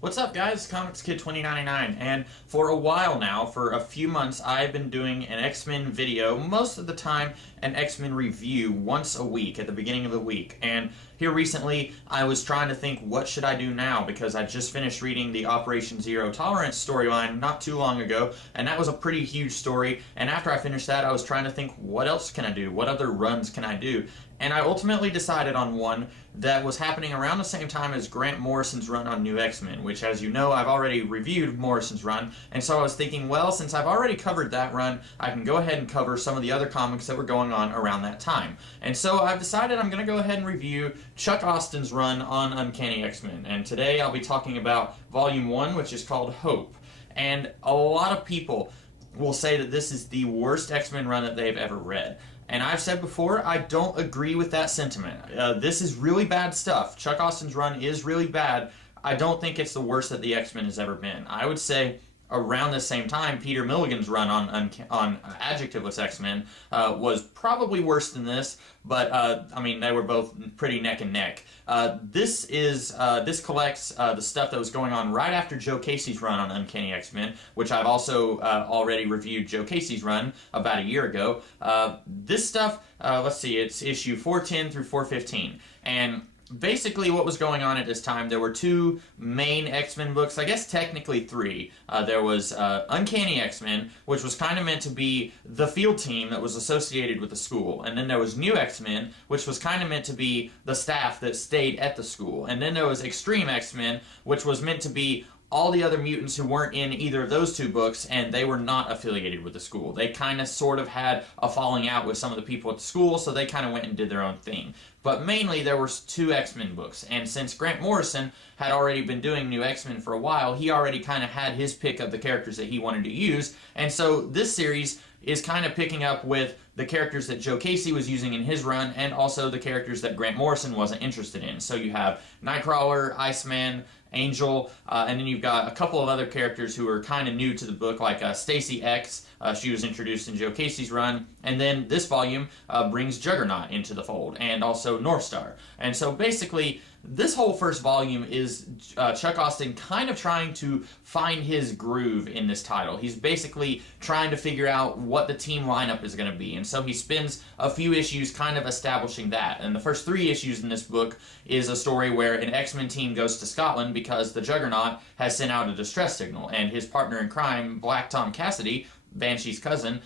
What's up, guys? Comics Kid 2099, and for a while now, for a few months, I've been doing an X-Men video, most of the time an X-Men review once a week at the beginning of the week. And here recently, I was trying to think, what should I do now? Because I just finished reading the Operation Zero Tolerance storyline not too long ago, and that was a pretty huge story. And after I finished that, I was trying to think, what else can I do? What other runs can I do? And I ultimately decided on one that was happening around the same time as Grant Morrison's run on New X-Men, which, as you know, I've already reviewed Morrison's run, and so I was thinking, well, since I've already covered that run, I can go ahead and cover some of the other comics that were going on around that time. And so I've decided I'm going to go ahead and review Chuck Austin's run on Uncanny X-Men, and today I'll be talking about Volume 1, which is called Hope. And a lot of people will say that this is the worst X-Men run that they've ever read. And I've said before, I don't agree with that sentiment. This is really bad stuff. Chuck Austin's run is really bad. I don't think it's the worst that the X-Men has ever been. I would say around the same time, Peter Milligan's run on Adjectiveless X-Men was probably worse than this, but I mean, they were both pretty neck and neck. This collects the stuff that was going on right after Joe Casey's run on Uncanny X-Men, which I've also already reviewed Joe Casey's run about a year ago. This stuff, let's see, it's issue 410 through 415, and basically what was going on at this time, there were two main X-Men books, I guess technically three. There was Uncanny X-Men, which was kind of meant to be the field team that was associated with the school. And then there was New X-Men, which was kind of meant to be the staff that stayed at the school. And then there was Extreme X-Men, which was meant to be all the other mutants who weren't in either of those two books, and they were not affiliated with the school. They kind of sort of had a falling out with some of the people at the school, so they kind of went and did their own thing. But mainly there were two X-Men books, and since Grant Morrison had already been doing New X-Men for a while, he already kind of had his pick of the characters that he wanted to use, and so this series is kind of picking up with the characters that Joe Casey was using in his run, and also the characters that Grant Morrison wasn't interested in. So you have Nightcrawler, Iceman, Angel, and then you've got a couple of other characters who are kind of new to the book, like Stacy X. She was introduced in Joe Casey's run, and then this volume brings Juggernaut into the fold, and also Northstar. And so basically, this whole first volume is Chuck Austin kind of trying to find his groove in this title. He's basically trying to figure out what the team lineup is going to be, and so he spends a few issues kind of establishing that. And the first three issues in this book is a story where an X-Men team goes to Scotland because the Juggernaut has sent out a distress signal, and his partner in crime, Black Tom Cassidy, Banshee's cousin,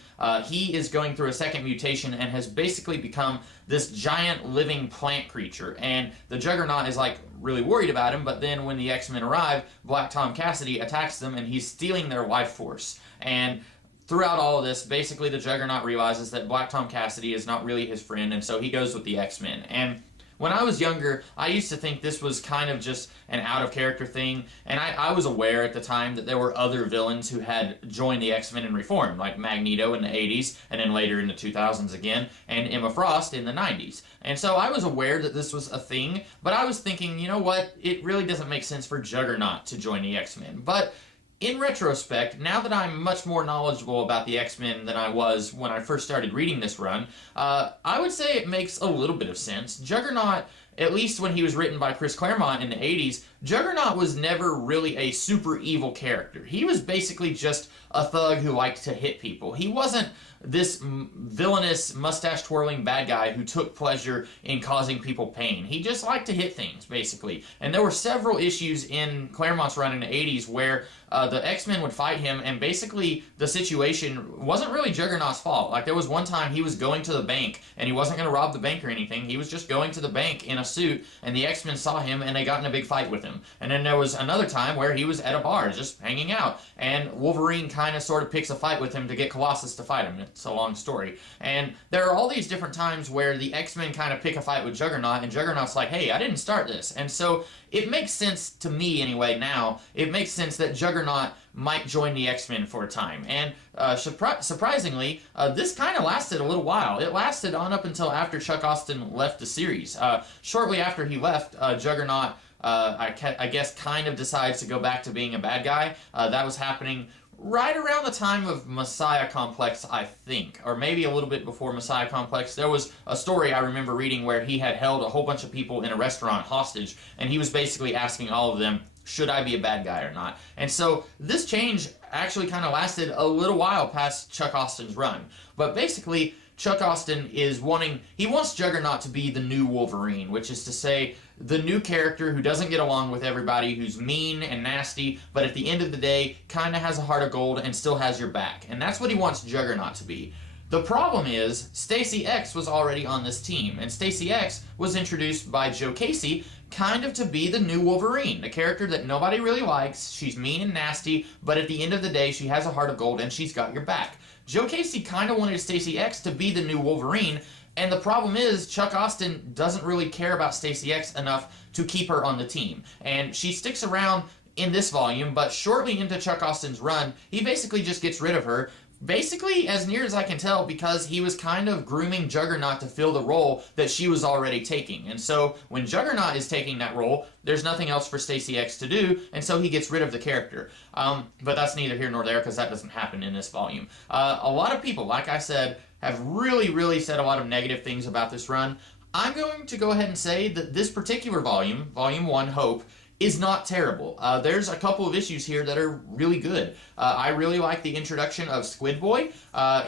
he is going through a second mutation and has basically become this giant living plant creature, and the Juggernaut is like really worried about him. But then when the X-Men arrive, Black Tom Cassidy attacks them, and he's stealing their life force. And throughout all of this, basically the Juggernaut realizes that Black Tom Cassidy is not really his friend, and so he goes with the X-Men. And when I was younger, I used to think this was kind of just an out-of-character thing, and I was aware at the time that there were other villains who had joined the X-Men and reformed, like Magneto in the 80s, and then later in the 2000s again, and Emma Frost in the 90s. And so I was aware that this was a thing, but I was thinking, you know what, it really doesn't make sense for Juggernaut to join the X-Men. But in retrospect, now that I'm much more knowledgeable about the X-Men than I was when I first started reading this run, I would say it makes a little bit of sense. Juggernaut, at least when he was written by Chris Claremont in the 80s, Juggernaut was never really a super evil character. He was basically just a thug who liked to hit people. He wasn't this villainous, mustache-twirling bad guy who took pleasure in causing people pain. He just liked to hit things, basically. And there were several issues in Claremont's run in the 80s where the X-Men would fight him, and basically the situation wasn't really Juggernaut's fault. Like, there was one time he was going to the bank, and he wasn't going to rob the bank or anything. He was just going to the bank in a suit, and the X-Men saw him, and they got in a big fight with him. And then there was another time where he was at a bar, just hanging out, and Wolverine kind of sort of picks a fight with him to get Colossus to fight him. It's a long story. And there are all these different times where the X-Men kind of pick a fight with Juggernaut, and Juggernaut's like, hey, I didn't start this. And so it makes sense to me anyway now. It makes sense that Juggernaut might join the X-Men for a time. And surprisingly, this kind of lasted a little while. It lasted on up until after Chuck Austin left the series. Shortly after he left, Juggernaut, I guess, kind of decides to go back to being a bad guy. That was happening right around the time of Messiah Complex, I think, or maybe a little bit before Messiah Complex. There was a story I remember reading where he had held a whole bunch of people in a restaurant hostage, and he was basically asking all of them, should I be a bad guy or not? And so this change actually kind of lasted a little while past Chuck Austin's run. But basically, Chuck Austin he wants Juggernaut to be the new Wolverine, which is to say, the new character who doesn't get along with everybody, who's mean and nasty, but at the end of the day, kind of has a heart of gold and still has your back. And that's what he wants Juggernaut to be. The problem is, Stacy X was already on this team, and Stacy X was introduced by Joe Casey kind of to be the new Wolverine, the character that nobody really likes. She's mean and nasty, but at the end of the day, she has a heart of gold and she's got your back. Joe Casey kind of wanted Stacy X to be the new Wolverine, and the problem is Chuck Austin doesn't really care about Stacy X enough to keep her on the team. And she sticks around in this volume, but shortly into Chuck Austin's run, he basically just gets rid of her. Basically, as near as I can tell, because he was kind of grooming Juggernaut to fill the role that she was already taking. And so, when Juggernaut is taking that role, there's nothing else for Stacy X to do, and so he gets rid of the character. But that's neither here nor there, because that doesn't happen in this volume. A lot of people, like I said, have really said a lot of negative things about this run. I'm going to go ahead and say that this particular volume, Volume 1, Hope, is not terrible. There's a couple of issues here that are really good. I really like the introduction of Squid Boy.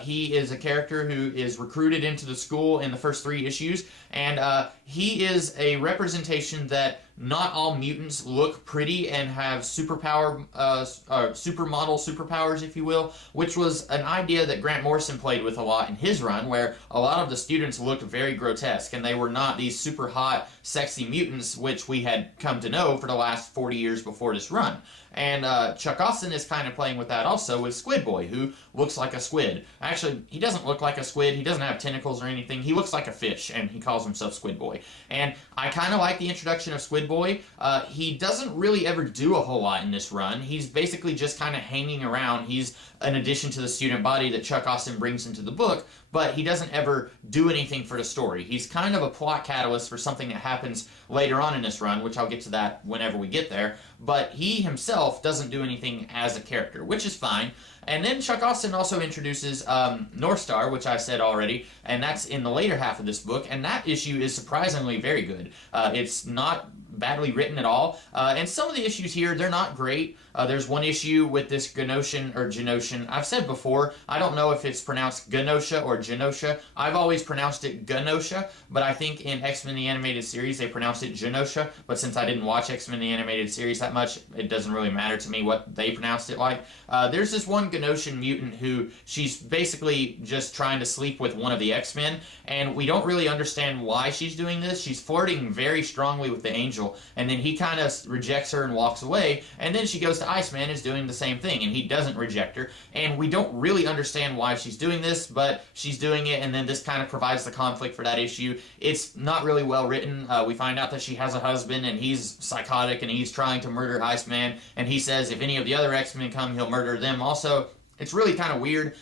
He is a character who is recruited into the school in the first 3 issues, and he is a representation that not all mutants look pretty and have supermodel superpowers, if you will, which was an idea that Grant Morrison played with a lot in his run, where a lot of the students looked very grotesque, and they were not these super hot, sexy mutants, which we had come to know for the last 40 years before this run. And Chuck Austin is kind of playing with that also with Squid Boy, who looks like a squid. Actually, he doesn't look like a squid. He doesn't have tentacles or anything. He looks like a fish, and he calls himself Squid Boy. And I kind of like the introduction of Squid Boy. He doesn't really ever do a whole lot in this run. He's basically just kind of hanging around. He's an addition to the student body that Chuck Austin brings into the book, but he doesn't ever do anything for the story. He's kind of a plot catalyst for something that happens later on in this run, which I'll get to that whenever we get there, but he himself doesn't do anything as a character, which is fine. And then Chuck Austin also introduces North Star, which I said already, and that's in the later half of this book, and that issue is surprisingly very good. It's not badly written at all, and some of the issues here, they're not great. There's one issue with this Genosha. I've said before, I don't know if it's pronounced Genosha or Genosha. I've always pronounced it Genosha, but I think in X-Men the Animated Series they pronounced it Genosha, but since I didn't watch X-Men the Animated Series that much, it doesn't really matter to me what they pronounced it like. There's this one Genoshan mutant who she's basically just trying to sleep with one of the X-Men, and we don't really understand why she's doing this. She's flirting very strongly with the Angel, and then he kind of rejects her and walks away, and then she goes to Iceman is doing the same thing, and he doesn't reject her, and we don't really understand why she's doing this, but she's doing it, and then this kind of provides the conflict for that issue. It's not really well written. We find out that she has a husband, and he's psychotic, and he's trying to murder Iceman, and he says if any of the other X-Men come, he'll murder them also. It's really kind of weird.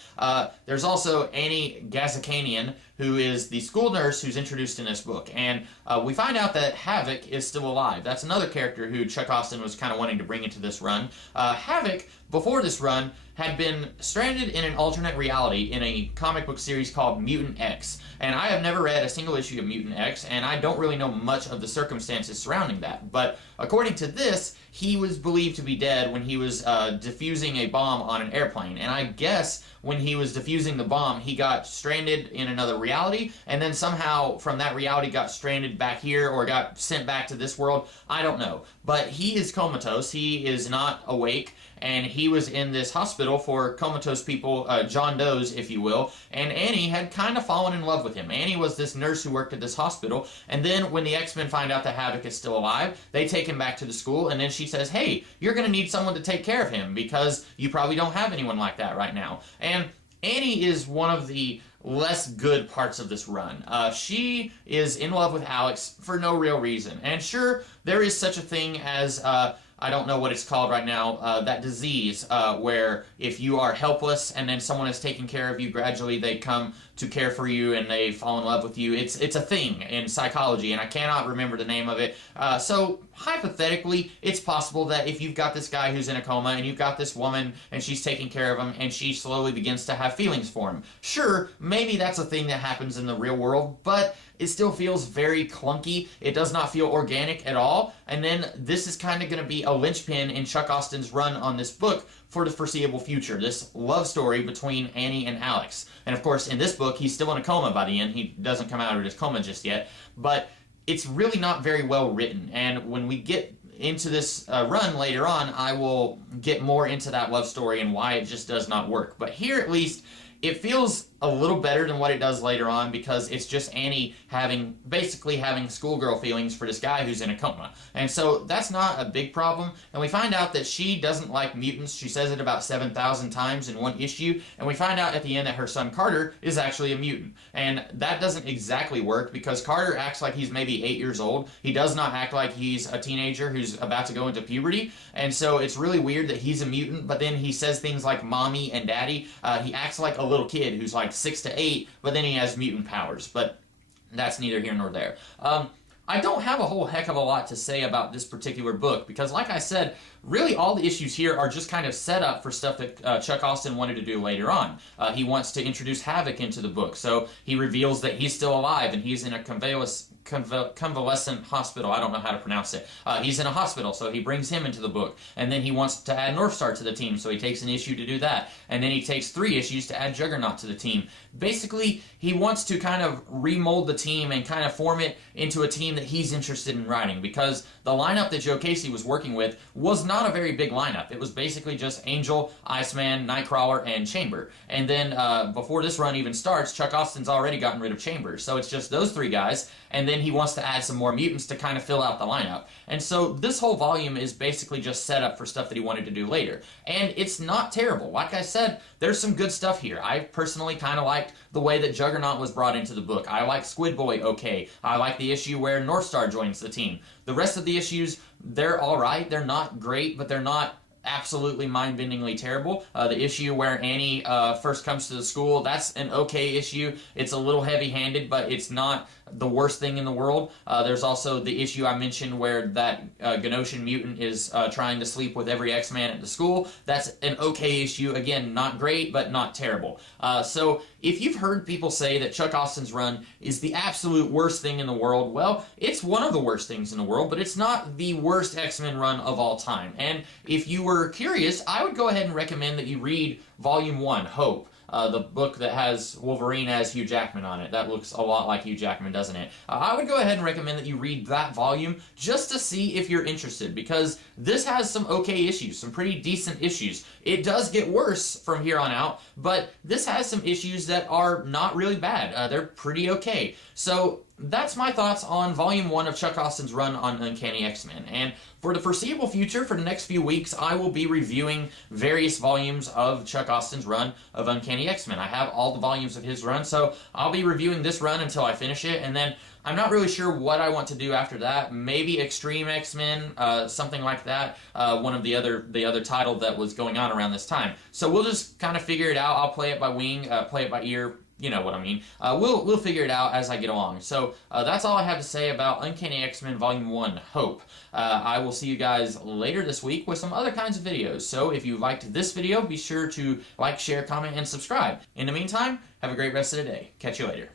There's also Annie Gazakanian, who is the school nurse who's introduced in this book. And we find out that Havoc is still alive. That's another character who Chuck Austin was kind of wanting to bring into this run. Havoc, before this run, had been stranded in an alternate reality in a comic book series called Mutant X. And I have never read a single issue of Mutant X, and I don't really know much of the circumstances surrounding that. But according to this, he was believed to be dead when he was defusing a bomb on an airplane. And I guess when he was defusing the bomb, he got stranded in another reality, and then somehow from that reality got stranded back here or got sent back to this world. I don't know. But he is comatose. He is not awake, and he was in this hospital for comatose people, John Does, if you will, and Annie had kind of fallen in love with him. Annie was this nurse who worked at this hospital, and then when the X-Men find out that Havoc is still alive, they take him back to the school, and then she says, hey, you're going to need someone to take care of him because you probably don't have anyone like that right now. And Annie is one of the less good parts of this run. She is in love with Alex for no real reason. And sure, there is such a thing as, I don't know what it's called right now, that disease where if you are helpless and then someone is taking care of you, gradually they come to care for you and they fall in love with you. It's a thing in psychology, and I cannot remember the name of it. So hypothetically, it's possible that if you've got this guy who's in a coma and you've got this woman and she's taking care of him and she slowly begins to have feelings for him. Sure, maybe that's a thing that happens in the real world, but it still feels very clunky. It does not feel organic at all. And then this is kind of going to be a linchpin in Chuck Austen's run on this book for the foreseeable future. This love story between Annie and Alex. And of course, in this book, he's still in a coma by the end. He doesn't come out of his coma just yet. But it's really not very well written. And when we get into this run later on, I will get more into that love story and why it just does not work. But here, at least, it feels a little better than what it does later on, because it's just Annie basically having schoolgirl feelings for this guy who's in a coma. And so that's not a big problem. And we find out that she doesn't like mutants. She says it about 7,000 times in one issue. And we find out at the end that her son Carter is actually a mutant. And that doesn't exactly work, because Carter acts like he's maybe 8 years old. He does not act like he's a teenager who's about to go into puberty. And so it's really weird that he's a mutant, but then he says things like mommy and daddy. He acts like a little kid who's like 6 to 8, but then he has mutant powers. But that's neither here nor there. I don't have a whole heck of a lot to say about this particular book, because like I said, really all the issues here are just kind of set up for stuff that Chuck Austen wanted to do later on. He wants to introduce Havoc into the book, so he reveals that he's still alive and he's in a convalescent hospital. I don't know how to pronounce it. He's in a hospital, so he brings him into the book. And then he wants to add Northstar to the team, so he takes an issue to do that. And then he takes 3 issues to add Juggernaut to the team. Basically, he wants to kind of remold the team and kind of form it into a team that he's interested in writing, because the lineup that Joe Casey was working with was not a very big lineup. It was basically just Angel, Iceman, Nightcrawler, and Chamber. And then before this run even starts, Chuck Austen's already gotten rid of Chamber. So it's just those 3 guys, and then he wants to add some more mutants to kind of fill out the lineup. And so this whole volume is basically just set up for stuff that he wanted to do later. And it's not terrible. Like I said, there's some good stuff here. I personally kind of liked the way that Juggernaut was brought into the book. I like Squid Boy okay. I like the issue where Northstar joins the team. The rest of the issues, they're alright. They're not great, but they're not absolutely mind-bendingly terrible. The issue where Annie first comes to the school, that's an okay issue. It's a little heavy-handed, but it's not the worst thing in the world. There's also the issue I mentioned where that Ganosian mutant is trying to sleep with every X-Man at the school. That's an okay issue. Again, not great, but not terrible. So if you've heard people say that Chuck Austen's run is the absolute worst thing in the world, well, it's one of the worst things in the world, but it's not the worst X-Men run of all time. And if you were curious, I would go ahead and recommend that you read Volume 1, Hope. The book that has Wolverine as Hugh Jackman on it. That looks a lot like Hugh Jackman, doesn't it? I would go ahead and recommend that you read that volume just to see if you're interested, because this has some okay issues, some pretty decent issues. It does get worse from here on out, but this has some issues that are not really bad. They're pretty okay. So that's my thoughts on Volume 1 of Chuck Austen's run on Uncanny X-Men. And for the foreseeable future, for the next few weeks, I will be reviewing various volumes of Chuck Austen's run of Uncanny X-Men. I have all the volumes of his run, so I'll be reviewing this run until I finish it, and then I'm not really sure what I want to do after that. Maybe Extreme X-Men, something like that. One of the other title that was going on around this time. So we'll just kind of figure it out. I'll play it by wing, play it by ear. You know what I mean. We'll figure it out as I get along. So that's all I have to say about Uncanny X-Men Volume 1, Hope. I will see you guys later this week with some other kinds of videos. So if you liked this video, be sure to like, share, comment, and subscribe. In the meantime, have a great rest of the day. Catch you later.